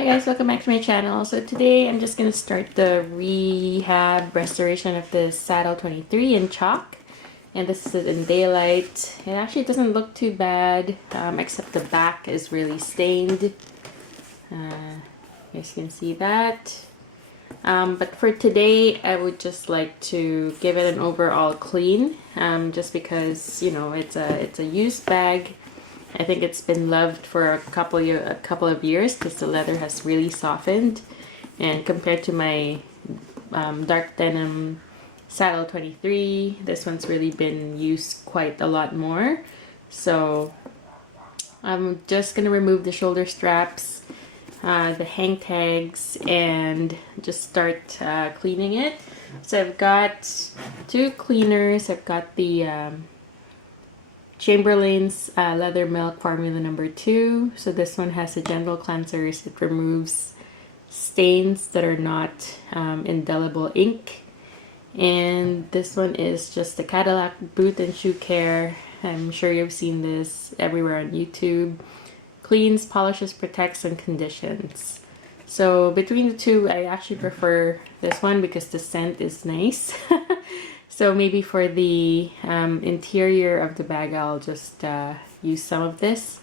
Hi guys, welcome back to my channel. So today I'm just going to start the rehab restoration of this Saddle 23 in chalk. And this is in daylight. It actually doesn't look too bad, except the back is really stained. You guys can see that. But for today, I would just like to give it an overall clean, just because, you know, it's a used bag. I think it's been loved for a couple of years because the leather has really softened, and compared to my dark denim Saddle 23, this one's really been used quite a lot more. So I'm just gonna remove the shoulder straps, the hang tags, and just start cleaning it. So I've got two cleaners. I've got the Chamberlain's Leather Milk Formula number 2. So this one has a gentle cleansers. It removes stains that are not indelible ink. And this one is just the Cadillac Boot and Shoe Care. I'm sure you've seen this everywhere on YouTube. Cleans, polishes, protects, and conditions. So between the two, I actually prefer this one because the scent is nice. So maybe for the interior of the bag, I'll just use some of this.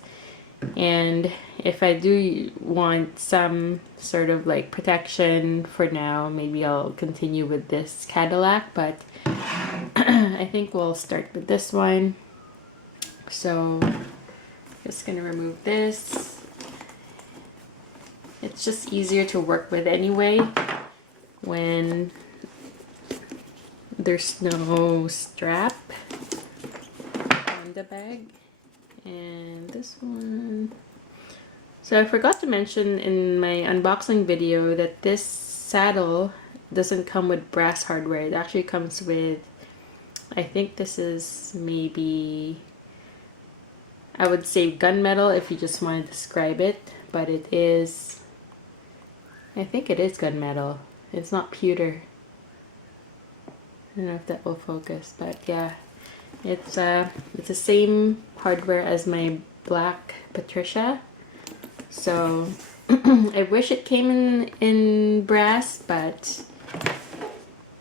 And if I do want some sort of like protection for now, maybe I'll continue with this Cadillac, but I think we'll start with this one. So just gonna remove this. It's just easier to work with anyway when there's no strap on the bag. And this one, so I forgot to mention in my unboxing video that this saddle doesn't come with brass hardware. It actually comes with, I think this is maybe, I would say gunmetal if you just want to describe it, but it is, I think it is gunmetal. It's not pewter. I don't know if that will focus, but yeah, it's the same hardware as my black Patricia. So I wish it came in brass, but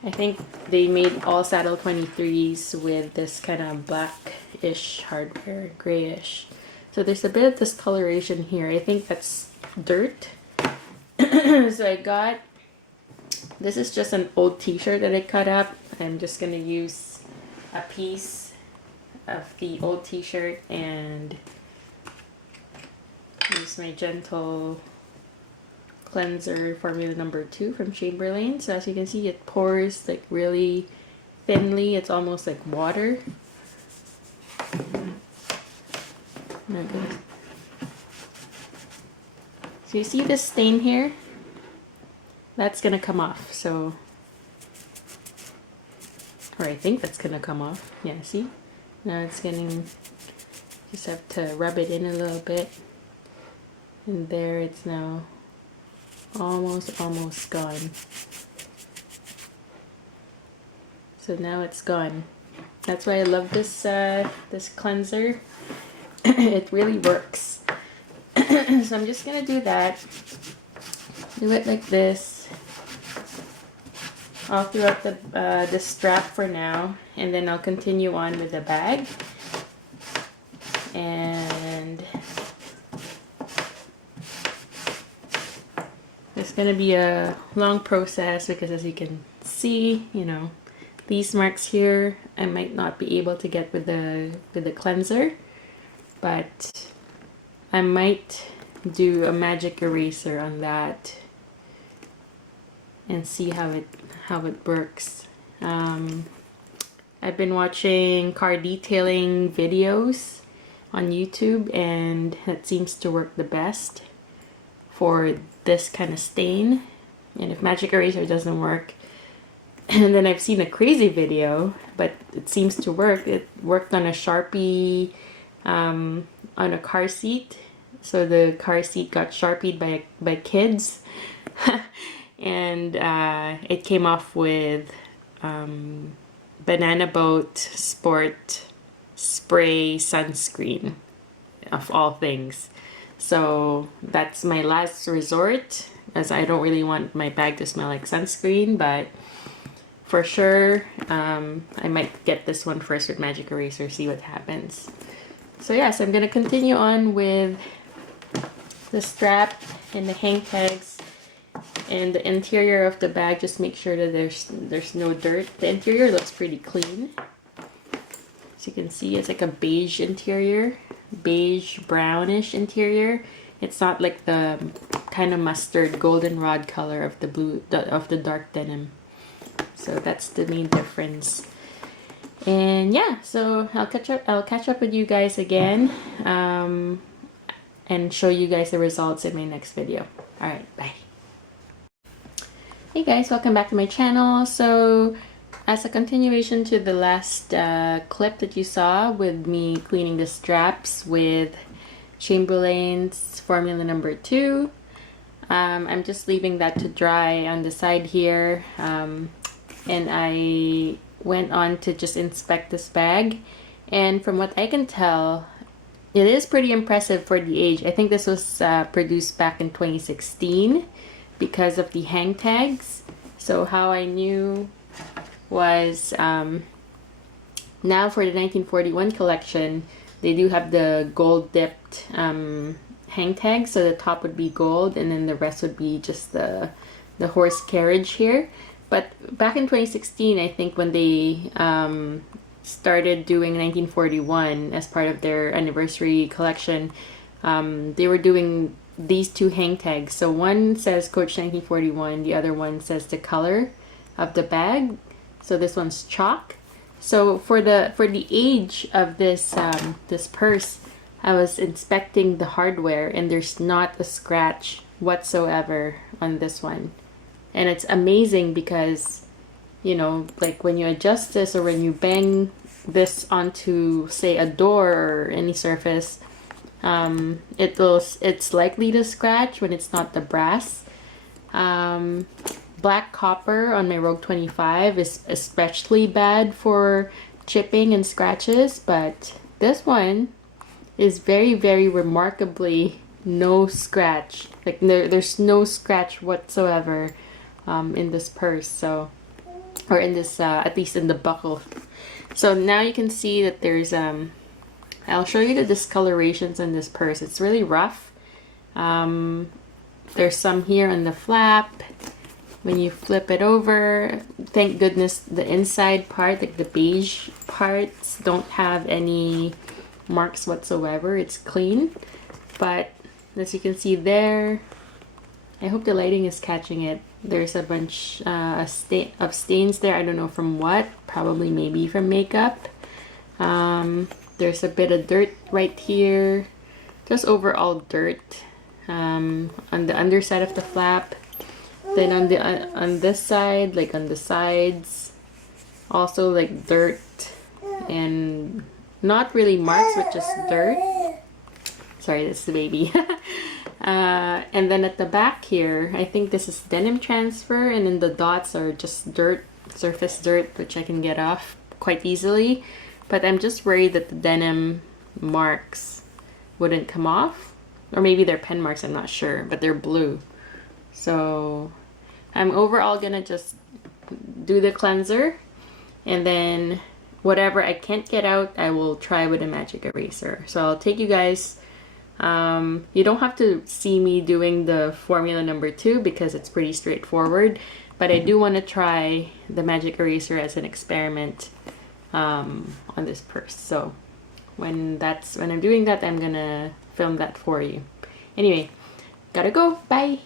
I think they made all Saddle 23s with this kind of blackish hardware, grayish. So there's a bit of discoloration here. I think that's dirt. So I got, this is just an old t-shirt that I cut up. I'm just gonna use a piece of the old t-shirt and use my gentle cleanser formula number 2 from Chamberlain. So as you can see, it pours like really thinly. It's almost like water. Okay. So you see this stain here? That's gonna come off. So, or I think that's gonna come off. Yeah, see? Now it's getting, just have to rub it in a little bit. And there it's now almost gone. So now it's gone. That's why I love this this cleanser. It really works. So I'm just gonna do that. Do it like this all throughout the strap for now, and then I'll continue on with the bag. And it's gonna be a long process because, as you can see, you know, these marks here I might not be able to get with the cleanser, but I might do a magic eraser on that and see how it works. I've been watching car detailing videos on YouTube, and it seems to work the best for this kind of stain. And if magic eraser doesn't work, and then I've seen a crazy video, but it seems to work. It worked on a Sharpie on a car seat. So the car seat got Sharpied by kids. And it came off with Banana Boat Sport Spray Sunscreen, of all things. So that's my last resort, as I don't really want my bag to smell like sunscreen, but for sure, I might get this one first with magic eraser, see what happens. So yes, I'm gonna continue on with the strap and the hang tags and the interior of the bag. Just make sure that there's no dirt. The interior looks pretty clean. As you can see, it's like a beige interior, beige brownish interior. It's not like the kind of mustard goldenrod color of the blue of the dark denim. So that's the main difference. And yeah, so I'll catch up with you guys again, and show you guys the results in my next video. All right, bye. Hey guys, welcome back to my channel. So as a continuation to the last clip that you saw with me cleaning the straps with Chamberlain's formula number 2, I'm just leaving that to dry on the side here, and I went on to just inspect this bag, and from what I can tell, it is pretty impressive for the age. I think this was produced back in 2016 because of the hang tags. So how I knew was now for the 1941 collection, they do have the gold dipped hang tags, so the top would be gold and then the rest would be just the horse carriage here. But back in 2016, I think when they started doing 1941 as part of their anniversary collection, they were doing these 2 hang tags. So one says Coach 1941, the other one says the color of the bag. So this one's chalk. So for the age of this this purse, I was inspecting the hardware and there's not a scratch whatsoever on this one. And it's amazing because, you know, like when you adjust this or when you bang this onto, say, a door or any surface, it's likely to scratch when it's not the brass. Black copper on my Rogue 25 is especially bad for chipping and scratches, but this one is very, very remarkably no scratch. Like there's no scratch whatsoever in this purse, so, or in this at least in the buckle. So now you can see that there's I'll show you the discolorations on this purse. It's really rough. There's some here on the flap. When you flip it over, thank goodness the inside part, like the beige parts, don't have any marks whatsoever. It's clean. But as you can see there, I hope the lighting is catching it. There's a bunch of stains there. I don't know from what. Probably maybe from makeup. There's a bit of dirt right here. Just overall dirt on the underside of the flap. Then on this side, like on the sides, also like dirt and not really marks, but just dirt. Sorry, that's the baby. And then at the back here, I think this is denim transfer, and then the dots are just dirt, surface dirt, which I can get off quite easily. But I'm just worried that the denim marks wouldn't come off. Or maybe they're pen marks, I'm not sure, but they're blue. So I'm overall gonna just do the cleanser, and then whatever I can't get out, I will try with a magic eraser. So I'll take you guys, you don't have to see me doing the formula number 2 because it's pretty straightforward, but I do want to try the magic eraser as an experiment on this purse. So when I'm doing that, I'm gonna film that for you. Anyway, gotta go. Bye.